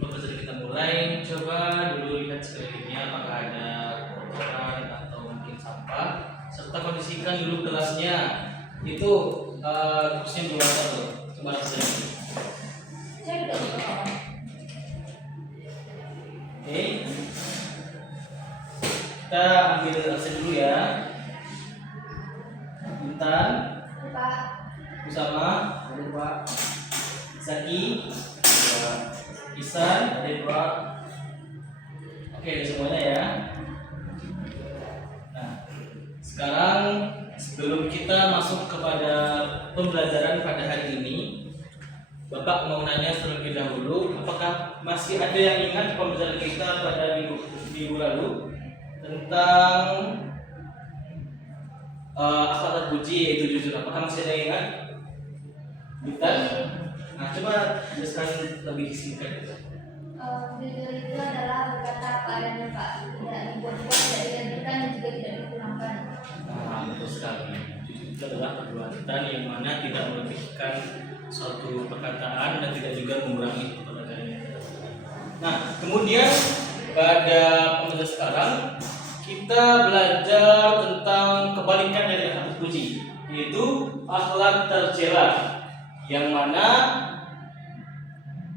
pembelajaran kita mulai, coba dulu lihat sekelilingnya apakah ada kotoran atau mungkin sampah, serta kondisikan dulu kelasnya. Itu kursinya dewasa tuh. Coba langsung. Saya tidak tahu. Oke. Kita ambil absen dulu ya. Intan, Pak. Usama, ada dua. Zaki, dua. Isan, ada dua. Oke, semuanya ya. Nah, sekarang sebelum kita masuk kepada pembelajaran pada hari ini, Bapak mau nanya terlebih dahulu, apakah masih ada yang ingat pembelajaran kita pada minggu lalu tentang akhlak terpuji yaitu jujur? Apakah masih ada yang ingat? Bukan? Nah, coba jelaskan lebih singkat. Jujur itu adalah berkata apa adanya Pak, tidak dibuat-buat, tidak digantikan dan juga tidak dikurangkan. Nah, betul sekali. Jujur itu adalah perbuatan yang mana tidak melebihkan suatu perkataan dan tidak juga mengurangi perkataan yang kita lakukan. Nah, kemudian pada pembelajaran sekarang kita belajar tentang kebalikan dari akhlak terpuji, yaitu akhlak tercela, yang mana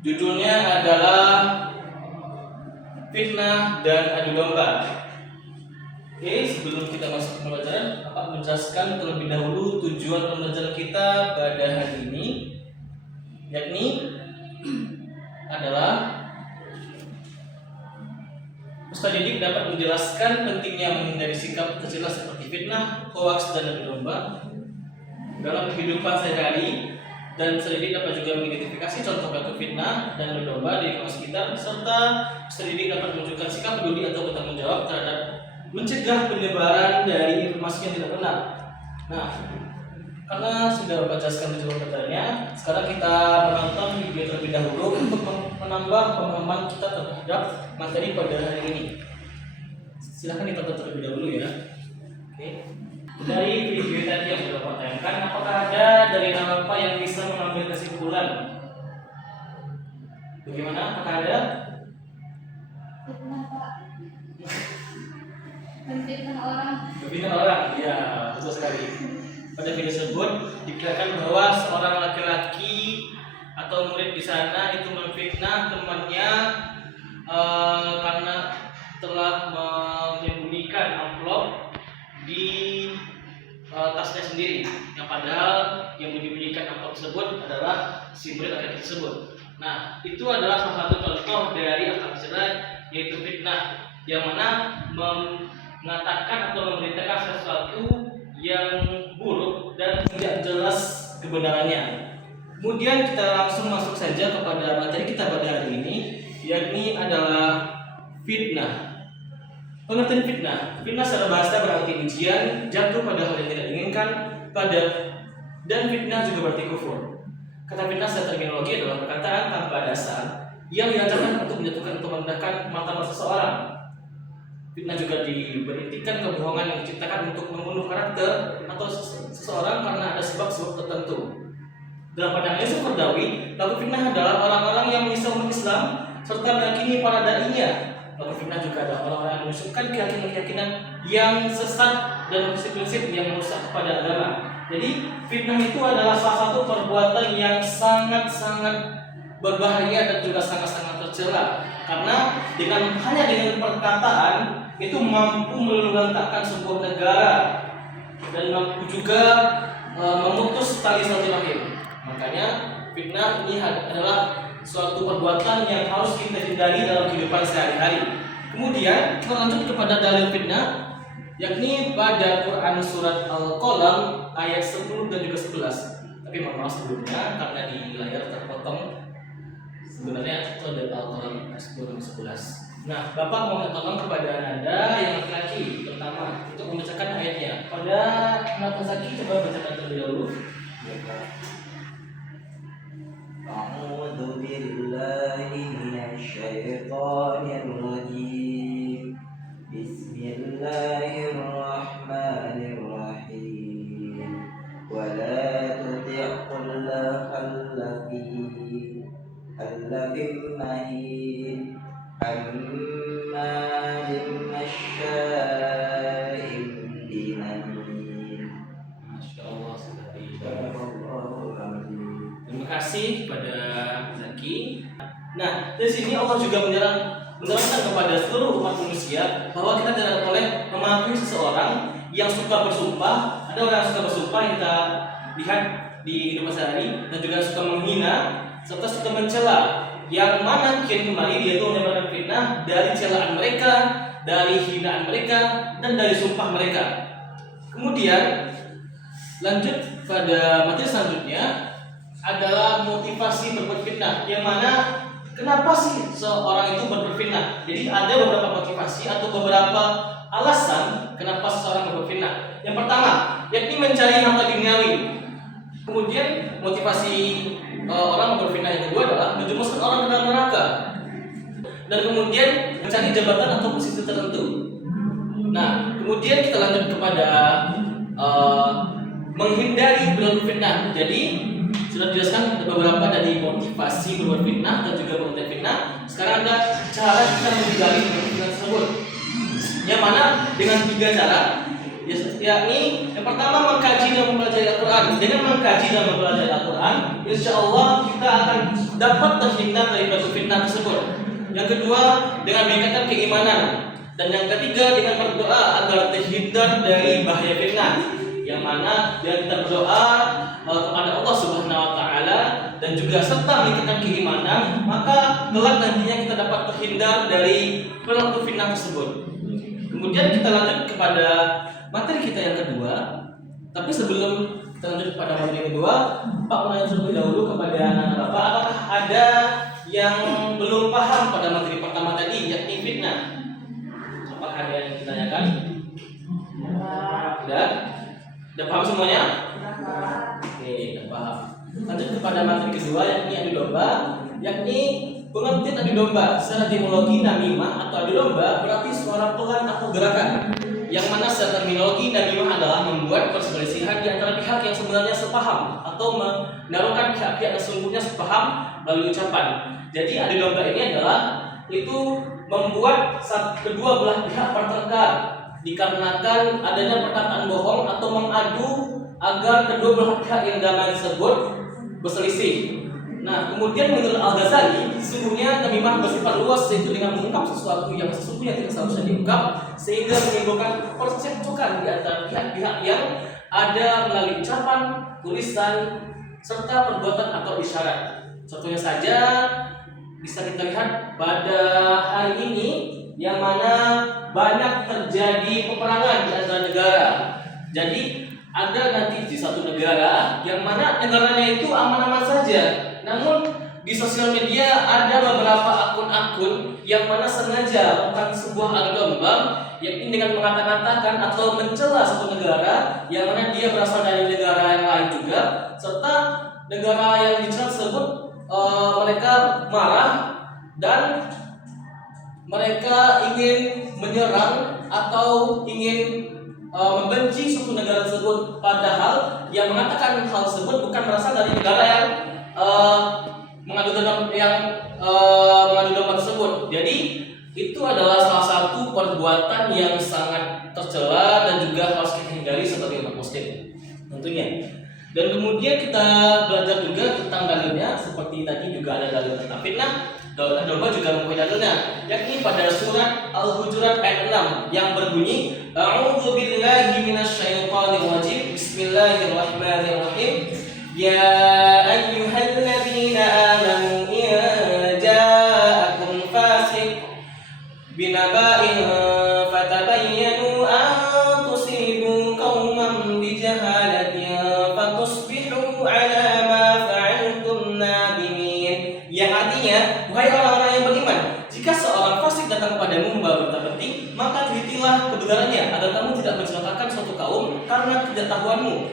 judulnya adalah fitnah dan adu domba. Oke, sebelum kita masuk ke pembelajaran, Bapak menjelaskan terlebih dahulu tujuan pembelajaran kita pada hari ini, yakni adalah peserta didik dapat menjelaskan pentingnya menghindari sikap tercela seperti fitnah, hoaks, dan adu domba dalam kehidupan sehari-hari, dan peserta didik dapat juga mengidentifikasi contoh pelaku fitnah dan adu domba di lingkungan sekitar, serta peserta didik dapat menunjukkan sikap peduli atau bertanggung jawab terhadap mencegah penyebaran dari informasi yang tidak benar. Nah, karena sudah Bapak jelaskan tujuan pembelajarannya, sekarang kita menonton video terlebih dahulu untuk menambah pemahaman kita terhadap materi pada hari ini. Silahkan ditonton terlebih dahulu ya. Oke. Dari video tadi yang sudah Bapak tayangkan, apakah ada dari nama Bapak yang bisa mengambil kesimpulan? Bagaimana? Apakah ada? Fitnah Pak. Menfitnah orang. Menfitnah orang, ya betul sekali. Pada video tersebut dikatakan bahwa seorang laki-laki atau murid di sana itu memfitnah temannya karena telah menyembunyikan amplop di tasnya sendiri, yang padahal yang menyembunyikan amplop tersebut adalah si murid laki-laki tersebut. Nah, itu adalah salah satu contoh dari akhlak tercela, yaitu fitnah, yang mana mengatakan atau memberitakan sesuatu yang buruk dan tidak jelas kebenarannya. Kemudian kita langsung masuk saja kepada materi kita pada hari ini, yakni adalah fitnah. Pengertian fitnah. Fitnah secara bahasa berarti ujian, jatuh pada hal yang tidak diinginkan, dan fitnah juga berarti kufur. Kata fitnah secara terminologi adalah perkataan tanpa dasar yang dirancangkan untuk menjatuhkan atau merendahkan martabat seseorang. Fitnah juga diberitikan kebohongan yang diciptakan untuk membunuh karakter atau seseorang karena ada sebab-sebab tertentu. Dalam pandangan Yusuf Qaradawi, pelaku fitnah adalah orang-orang yang menyisau umat Islam serta meyakini para dai-nya. Pelaku fitnah juga adalah orang-orang yang menunjukkan keyakinan-keyakinan yang sesat dan prinsip-prinsip yang merusak kepada agama. Jadi fitnah itu adalah salah satu perbuatan yang sangat-sangat berbahaya dan juga sangat-sangat tercela, karena hanya dengan perkataan itu mampu meluluhlantakkan sebuah negara dan mampu juga memutus tali silaturahim. Makanya fitnah ini adalah suatu perbuatan yang harus kita hindari dalam kehidupan sehari-hari. Kemudian kita lanjut kepada dalil fitnah, yakni pada Quran surat Al-Qalam ayat 10 dan juga 11. Tapi mohon maaf sebelumnya karena di layar terpotong. Sebenarnya itu ada Al-Qalam ayat 10 dan 11. Nah, Bapak mau minta tolong kepada Anda yang laki-laki pertama untuk membacakan ayatnya. Pada anak laki coba bacakan terlebih dahulu. A'udzu billahi minasyaitonir rajim. Bismillahirrahmanirrahim. Wa la tuti' kulla halafin مهين حمال مشاء بنميم. Masya Allah, sudah Subhanallah. Terima kasih kepada Zaki. Nah, dari sini Allah juga menerangkan kepada seluruh umat manusia bahwa kita tidak boleh mematuhi seseorang yang suka bersumpah. Ada orang yang suka bersumpah yang kita lihat di kehidupan sehari, dan juga suka menghina serta suka mencela, yang mana kian kemari dia itu menyebarkan fitnah dari celaan mereka, dari hinaan mereka, dan dari sumpah mereka. Kemudian lanjut pada materi selanjutnya adalah motivasi berbuat fitnah, yang mana kenapa sih seorang itu berbuat fitnah. Jadi ada beberapa motivasi atau beberapa alasan kenapa seseorang berbuat fitnah. Yang pertama, yakni mencari harta duniawi. Kemudian motivasi orang berbuat fitnah yang kedua adalah menjerumuskan orang ke dalam neraka. Dan kemudian mencari jabatan atau posisi tertentu. Nah, kemudian kita lanjut kepada menghindari berbuat fitnah. Jadi sudah dijelaskan ada beberapa dari motivasi berbuat fitnah dan juga menghindari fitnah. Sekarang ada cara kita menghindari berbuat fitnah tersebut, yang mana dengan 3 cara, yakni yang pertama mengkaji dan mempelajari Al-Quran. Dengan mengkaji dan mempelajari Al-Quran, insya Allah kita akan dapat terhindar dari berbuat fitnah tersebut. Yang kedua, dengan meningkatkan keimanan. Dan yang ketiga, dengan berdoa agar terhindar dari bahaya fitnah, yang mana dengan kita berdoa kepada Allah Subhanahu wa taala dan juga serta meningkatkan keimanan, maka kelak nantinya kita dapat terhindar dari perilaku fitnah tersebut. Kemudian kita lanjut kepada materi kita yang kedua. Tapi sebelum kita lanjut kepada materi yang kedua, Pak menanya terlebih dahulu kepada anak-anak Bapak, apakah ada yang belum paham pada materi pertama tadi, yakni fitnah? Apakah ada yang ditanyakan? Sudah? Sudah paham semuanya? Oke, sudah paham. Lanjut kepada materi kedua, yakni adu domba, yakni pengertian adu domba. Secara etimologi namimah atau adu domba berarti suara pelan atau gerakan. Yang mana secara terminologi namimah adalah membuat perselisihan di antara pihak yang sebenarnya sepaham atau menaruhkan pihak-pihak yang sesungguhnya sepaham melalui ucapan. Jadi adu domba ini adalah itu membuat kedua belah pihak bertengkar dikarenakan adanya perkataan bohong atau mengadu agar kedua belah pihak yang damai tersebut berselisih. Nah, kemudian menurut Al-Ghazali, sesungguhnya namimah bersifat luas, yaitu dengan mengungkap sesuatu yang sesungguhnya tidak seharusnya diungkap, sehingga menimbulkan percekcokan di antara pihak-pihak yang ada melalui ucapan, tulisan, serta perbuatan atau isyarat. Contohnya saja bisa kita lihat pada hari ini, yang mana banyak terjadi peperangan di antara negara. Jadi ada nanti di satu negara yang mana negaranya itu aman-aman saja, namun di sosial media ada beberapa akun-akun yang mana sengaja melakukan sebuah adu domba, yakni dengan mengata-katakan atau mencela satu negara yang mana dia berasal dari negara yang lain juga, serta negara yang dicela tersebut mereka marah dan mereka ingin menyerang atau ingin membenci suatu negara tersebut, padahal yang mengatakan hal tersebut bukan berasal dari negara yang mengadu domba tersebut. Jadi itu adalah salah satu perbuatan yang sangat tercela dan juga harus kita hindari sebagai umat muslim tentunya. Dan kemudian kita belajar juga tentang dalilnya, seperti tadi juga ada dalil tentang fitnah. Adu domba juga mempunyai dalilnya, yakni pada surat Al-Hujurat ayat 6 yang berbunyi, A'udzu billahi minasyaitonir rajim. Bismillahirrahmanirrahim. Ya ayyuhalladzina amanu in ja'akum fasiq binaba'in fatabayyanu an tusibu qauman bijahalatin fatusbihu 'ala ma fa'altum nadimin. Yang artinya, wahai orang-orang yang beriman, jika seorang fasik datang kepadamu membawa berita penting, maka telitilah kebenarannya agar kamu tidak mencelakakan suatu kaum karena ketidaktahuanmu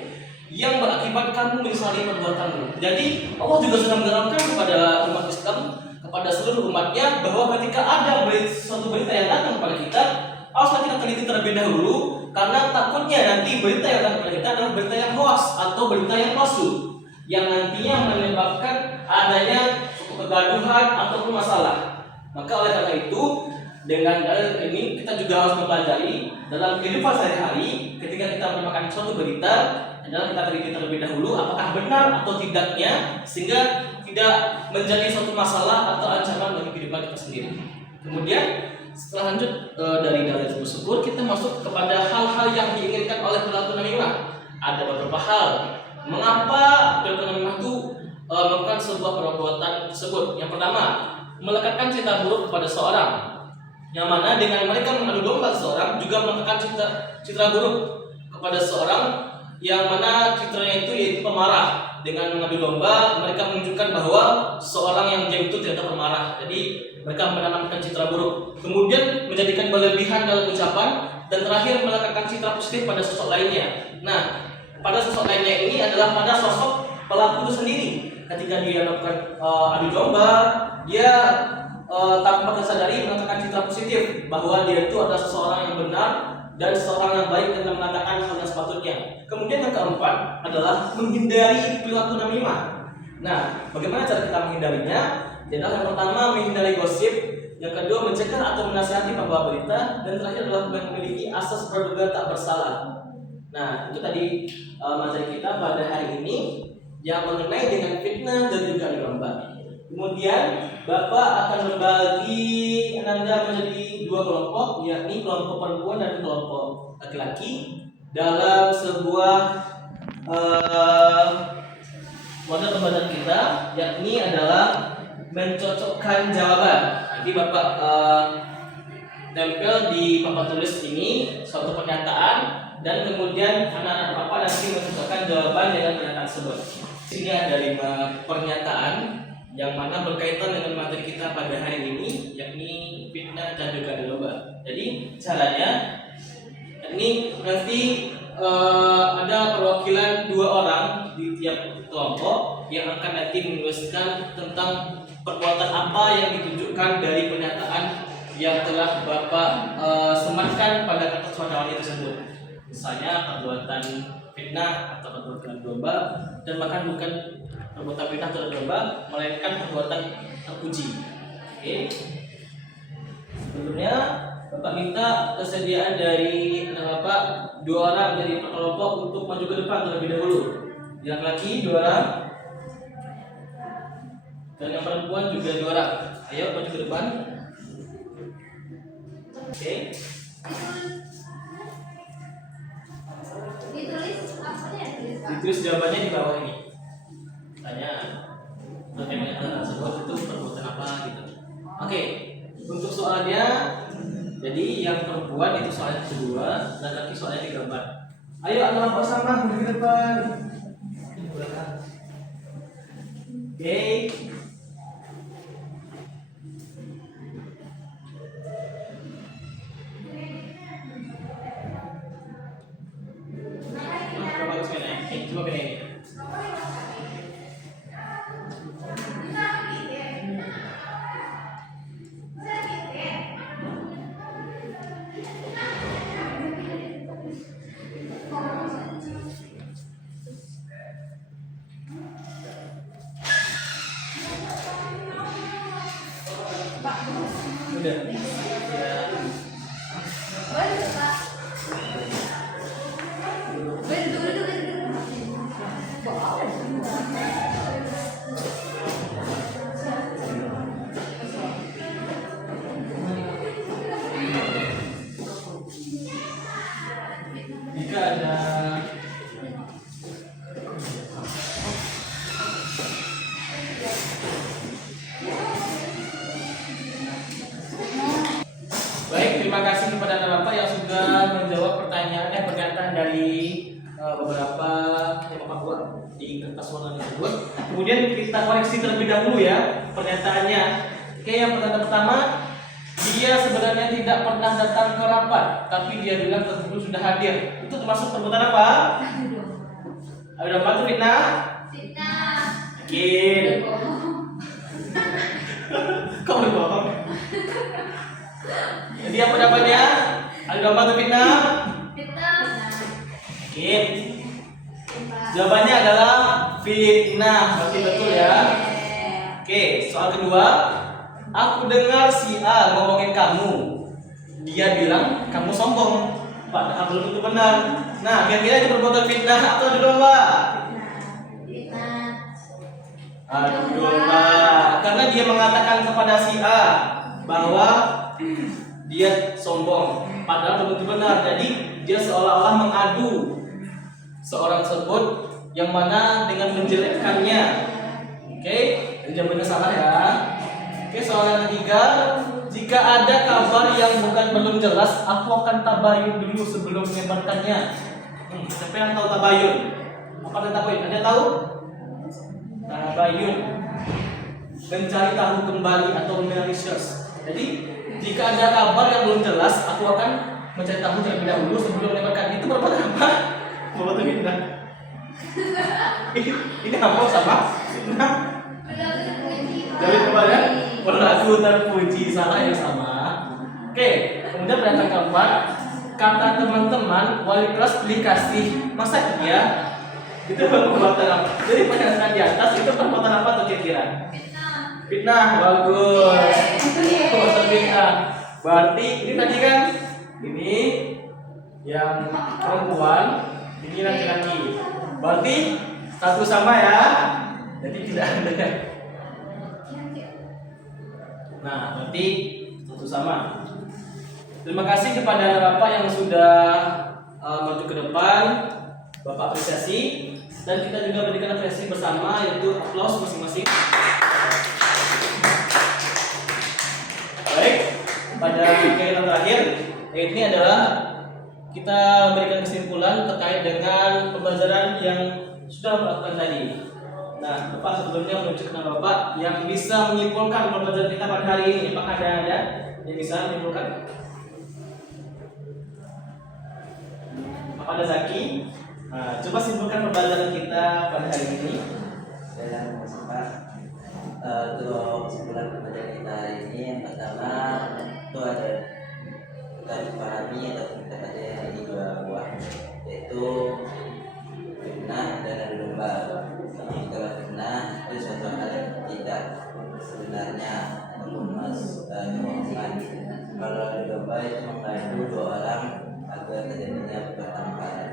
yang berakibat kamu menyesali perbuatanmu. Jadi Allah juga sudah menerangkan kepada umat Islam, kepada seluruh umatnya, bahwa ketika ada suatu berita yang datang kepada kita, haruslah kita teliti terlebih dahulu, karena takutnya nanti berita yang datang kepada kita adalah berita yang hoax atau berita yang palsu, yang nantinya menyebabkan adanya suatu kegaduhan ataupun masalah. Maka oleh karena itu, dengan dalil ini kita juga harus mempelajari dalam kehidupan sehari-hari ketika kita mendapatkan suatu berita adalah kita teliti terlebih dahulu apakah benar atau tidaknya sehingga tidak menjadi suatu masalah atau ancaman bagi kehidupan kita sendiri. Kemudian setelah lanjut dari dalil tersebut kita masuk kepada hal-hal yang diinginkan oleh pelaku namimah. Ada beberapa hal mengapa pelaku namimah itu melakukan sebuah perbuatan tersebut. Yang pertama, melekatkan cerita buruk kepada seorang, yang mana dengan mereka mengadu domba seseorang juga melakukan citra buruk kepada seorang yang mana citranya itu yaitu pemarah. Dengan mengadu domba mereka menunjukkan bahwa seorang yang diam itu ternyata pemarah. Jadi mereka menanamkan citra buruk, kemudian menjadikan berlebihan dalam ucapan, dan terakhir meletakkan citra positif pada sosok lainnya. Nah, pada sosok lainnya ini adalah pada sosok pelaku itu sendiri. Ketika dia melakukan adu domba, dia tanpa tersadari mengatakan citra positif bahwa dia itu adalah seseorang yang benar dan seseorang yang baik dan mengatakan hal yang sepatutnya. Kemudian yang keempat adalah menghindari perilaku namimah. Nah, bagaimana cara kita menghindarinya? Yang pertama, menghindari gosip. Yang kedua, mencegah atau menasihati pembawa berita. Dan terakhir adalah memiliki asas praduga tak bersalah. Nah, itu tadi materi kita pada hari ini yang mengenai dengan fitnah dan juga domba. Kemudian Bapak akan membagi Anda menjadi dua kelompok, yakni kelompok perempuan dan kelompok laki-laki dalam sebuah model pembelajaran kita, yakni adalah mencocokkan jawaban. Jadi Bapak tempel di papan tulis ini suatu pernyataan dan kemudian anak-anak Bapak nanti mencocokkan jawaban dengan pernyataan tersebut. Sini ada 5 pernyataan yang mana berkaitan dengan materi kita pada hari ini, yakni fitnah dan juga domba. Jadi caranya ini nanti ada perwakilan 2 orang di tiap kelompok yang akan nanti menuliskan tentang perbuatan apa yang ditunjukkan dari pernyataan yang telah Bapak sematkan pada kertas warna-warni tersebut. Misalnya perbuatan fitnah atau perbuatan domba, dan bahkan bukan perbuatan fitnah atau domba, melainkan perbuatan terpuji. Oke. Sebelumnya Bapak minta kesediaan dari Bapak 2 orang dari kelompok untuk maju ke depan terlebih dahulu. Yang laki 2 orang dan yang perempuan juga 2 orang. Ayo maju ke depan. Oke. Ditulis jawabannya di bawah ini. Tanya bagaimana hal tersebut itu perbuatan apa gitu. Oke. Untuk soalnya, jadi yang perempuan itu soalnya kedua, dan laki soalnya 3 gambar. Ayo anak Bapak sama maju ke depan. Oke. Coba ini. Udah. Ya. Jika ada baik, terima kasih kepada Bapak yang sudah menjawab pernyataan dari beberapa yang Bapak buat di kertas warna tersebut. Kemudian kita koreksi terlebih dahulu ya pernyataannya. Oke, yang pertama, dia sebenarnya tidak pernah datang ke rapat, tapi dia bilang tersebut sudah hadir. Itu termasuk perbuatan apa? Ada apa tuh fitnah? Fitnah. Yakin? Kok berbohong? Jadi apa jawabannya? Ada apa tuh fitnah? Fitnah. Yakin? Jawabannya adalah fitnah. Berarti betul ya. Oke, soal kedua. Aku dengar si A ngomongin kamu. Dia bilang kamu sombong. Padahal belum tentu benar. Nah, kira-kira itu perbuatan fitnah atau adu domba? Fitnah. Adu domba. Karena dia mengatakan kepada si A bahwa dia sombong. Padahal belum tentu benar. Jadi dia seolah-olah mengadu seorang tersebut yang mana dengan menjelekkannya. Oke, ini jawabannya salah ya. Oke, soal yang ketiga, jika ada kabar yang belum jelas, aku akan tabayun dulu sebelum menyebarkannya. Siapa yang tahu tabayun? Apa itu tabayun? Ada tahu? Tabayun, mencari tahu kembali atau research. Jadi, jika ada kabar yang belum jelas, aku akan mencari tahu terlebih dahulu sebelum menyebarkan. Itu perbuatan apa? Perbuatan fitnah. Ini apa sama? Fitnah. Jadi kembali berlaku terpuji, salah yang sama. Oke, kemudian pertanyaan keempat, kata teman-teman wali kelas pilih kasih, masa iya? Itu perbuatan apa? Jadi pertanyaan di atas itu perbuatan apa tuh kira-kira? Fitnah, bagus. Perbuatan fitnah. Berarti ini tadi kan ini yang perempuan, ini laki-laki. Berarti satu sama ya. Jadi tidak ada. Nah, berarti satu sama. Terima kasih kepada Bapak yang sudah maju ke depan. Bapak apresiasi dan kita juga berikan apresiasi bersama, yaitu aplaus masing-masing. Baik, pada kegiatan terakhir ini adalah kita memberikan kesimpulan terkait dengan pembelajaran yang sudah melakukan tadi. Nah, Bapak sebelumnya menunjukkan Bapak yang bisa menyimpulkan pembelajaran kita pada hari ini. Apakah ada yang bisa menyimpulkan? Apa ada Zaki? Nah, coba simpulkan pembelajaran kita pada hari ini. Dalam kesempatan untuk kesimpulan pembelajaran kita hari ini, yang pertama itu ada kita harus pahami atau kita baca ini dua buah, yaitu fitnah dan adu domba. Kalau fitnah itu suatu hal yang tidak sebenarnya ataupun kebohongan. Kalau adu domba itu mengadu dua orang agar terjadinya pertengkaran.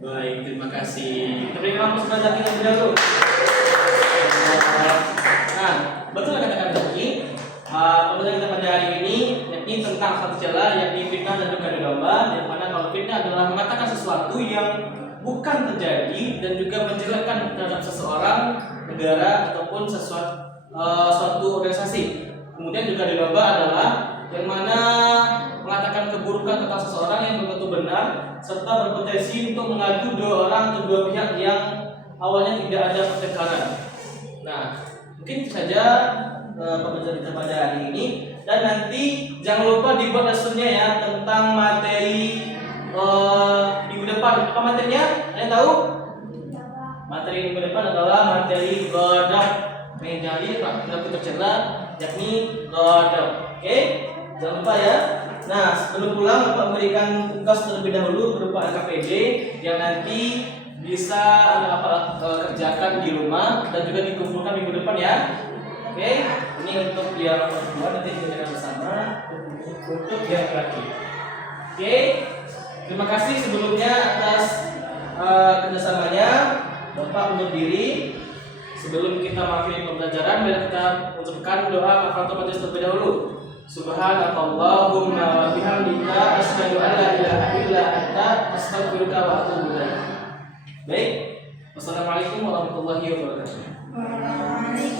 Baik, terima kasih. Kita berikan aplaus pada Zaki terlebih dahulu. Nah, betul yang katakan Zaki. Pembelajaran kita pada hari ini yakni tentang satu celah, yakni fitnah dan juga adu domba. Yang mana kalau fitnah adalah mengatakan sesuatu yang bukan terjadi dan juga menjelekkan terhadap seseorang, negara ataupun suatu organisasi. Kemudian juga adu domba adalah yang mana mengatakan keburukan tentang seseorang yang belum tentu benar serta berpotensi untuk mengadu dua orang atau dua pihak yang awalnya tidak ada pertengkaran. Nah, mungkin itu saja pembelajaran kita pada hari ini, dan nanti jangan lupa dibuat lesunnya ya tentang materi minggu depan. Apa materinya? Ada yang tahu? Materi minggu depan adalah materi ghadab, menjadi perilaku tercela, yakni ghadab. Oke? Jangan lupa ya. Nah, sebelum pulang Bapak memberikan tugas terlebih dahulu berupa LKPD yang nanti bisa Anda kerjakan di rumah dan juga dikumpulkan minggu depan ya. Oke, ini untuk yang kedua nanti kita kerjakan bersama untuk yang terakhir. Oke, terima kasih sebelumnya atas kerjasamanya. Bapak undur diri. Sebelum kita mengakhiri pembelajaran, mari kita ucapkan doa kafaratul majelis terlebih dahulu. Subhanakallahumma wa bihamdika asyhadu an la ilaha illa anta astaghfiruka wa atubu ilaik. Baik. Wassalamualaikum warahmatullahi wabarakatuh. Waalaikumsalam.